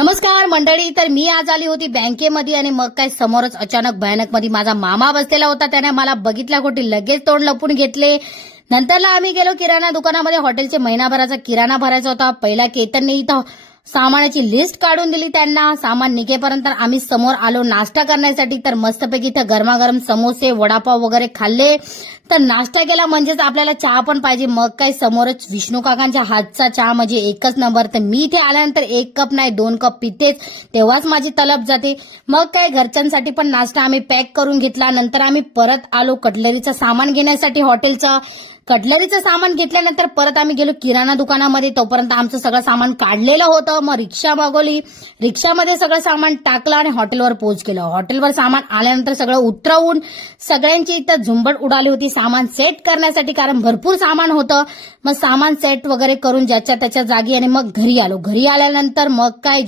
नमस्कार मंडळी. तर मी आज आली होती बँकेमध्ये आणि मग काय समोरच अचानक भयानक मध्ये माझा मामा बसलेला होता. त्याने मला बघितल्या खोटी लगेच तोंड लपून घेतले. नंतरला आम्ही गेलो किराणा दुकानामध्ये. हॉटेलचे महिनाभराचा किराणा भरायचा होता. पहिला केतनने इथं सामानाची लिस्ट काढून दिली त्यांना. सामान निघेपर्यंत आम्ही समोर आलो नाश्ता करण्यासाठी. तर मस्तपैकी इथं गरमागरम समोसे वडापाव वगैरे खाल्ले. तर नाश्ता केला म्हणजेच आपल्याला चहा पण पाहिजे. मग काय समोरच विष्णू काकांच्या हातचा चहा म्हणजे एकच नंबर. तर मी इथे आल्यानंतर 1 कप नाही 2 कप पितेच, तेव्हाच माझी तलब जाते. मग काय घरच्यांसाठी पण नाश्ता आम्ही पॅक करून घेतला. नंतर आम्ही परत आलो कटलरीचं सामान घेण्यासाठी हॉटेलचं. कटलरीचं सामान घेतल्यानंतर परत आम्ही गेलो किराणा दुकानामध्ये. तोपर्यंत आमचं सगळं सामान काढलेलं होतं. मग रिक्षा मागवली, रिक्षामध्ये सगळं सामान टाकलं आणि हॉटेलवर पोहोच केलं. हॉटेलवर सामान आल्यानंतर सगळं उतरवून सगळ्यांची इथं झुंबड उडाली होती सामान सेट करण्यासाठी, कारण भरपूर सामान होतं. मग सामान सेट वगैरे करून ज्याच्या त्याच्या जागी आणि मग घरी आलो. घरी आल्यानंतर मग काय